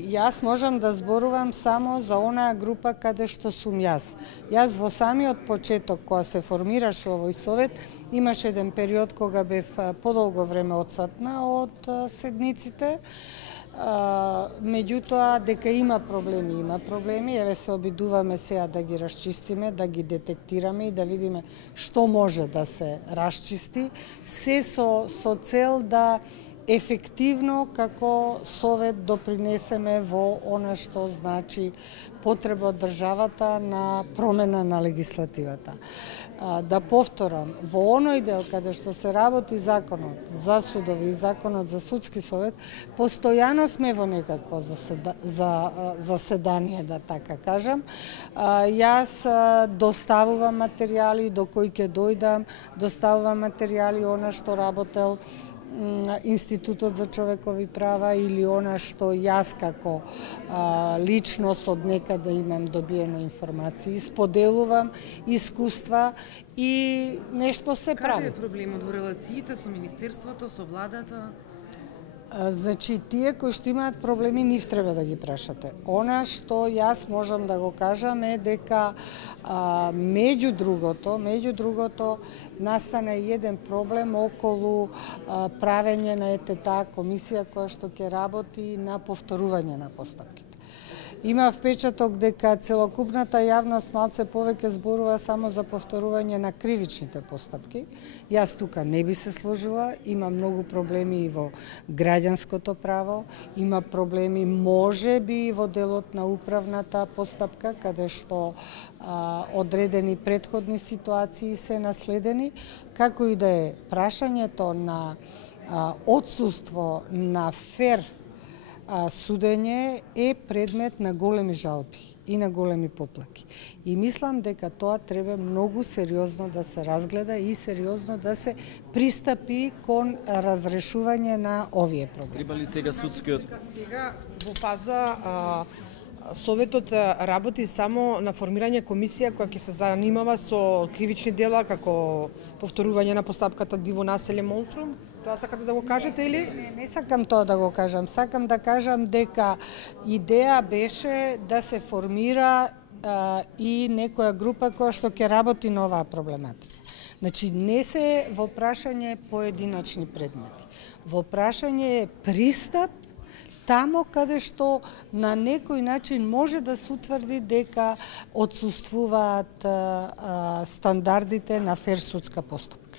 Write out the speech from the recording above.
Јас можам да зборувам само за онаа група каде што сум јас. Јас во самиот почеток, кога се формираше овој совет, имаше еден период кога бев подолго време одсатна од седниците. Меѓутоа, дека има проблеми, еве се обидуваме сега да ги расчистиме, да ги детектираме и да видиме што може да се расчисти, се со цел да ефективно како совет допринесеме во она што значи потреба од државата на промена на легислативата. Да повторам, во оној дел каде што се работи законот за судови и законот за судски совет, постојано сме во некакво заседание, да така кажам. Јас доставувам материјали до кои ќе дојдам, доставувам материјали она што работел Институтот за човекови права или она што јас како личност од некаде имам добиено информации, споделувам искуства и нешто се прави. Каде е проблемот во релациите со Министерството, со владата? Значи, тие кои што имаат проблеми, нив треба да ги прашате. Она што јас можам да го кажам е дека меѓу другото настана и еден проблем околу правење на таа комисија која што ќе работи на повторување на постапките. Има впечаток дека целокупната јавност малце повеќе зборува само за повторување на кривичните постапки. Јас тука не би се сложила, има многу проблеми и во граѓанското право, има проблеми можеби и во делот на управната постапка, каде што одредени претходни ситуации се наследени, како и да е прашањето на отсуство на фер судење е предмет на големи жалби и на големи поплаки. И мислам дека тоа треба многу сериозно да се разгледа и сериозно да се пристапи кон разрешување на овие проблеми. Треба ли сега судскиот? Сега во фаза Советот работи само на формирање комисија која ќе се занимава со кривични дела како повторување на постапката диво населе монструм. Тоа сакате да го кажете или? Не сакам тоа да го кажам. Сакам да кажам дека идеја беше да се формира и некоја група која што ќе работи на оваа проблематика. Значи, не се во прашање поединачни предмети. Во прашање е пристап тамо каде што на некој начин може да се утврди дека отсуствуваат стандардите на фер судска постапка.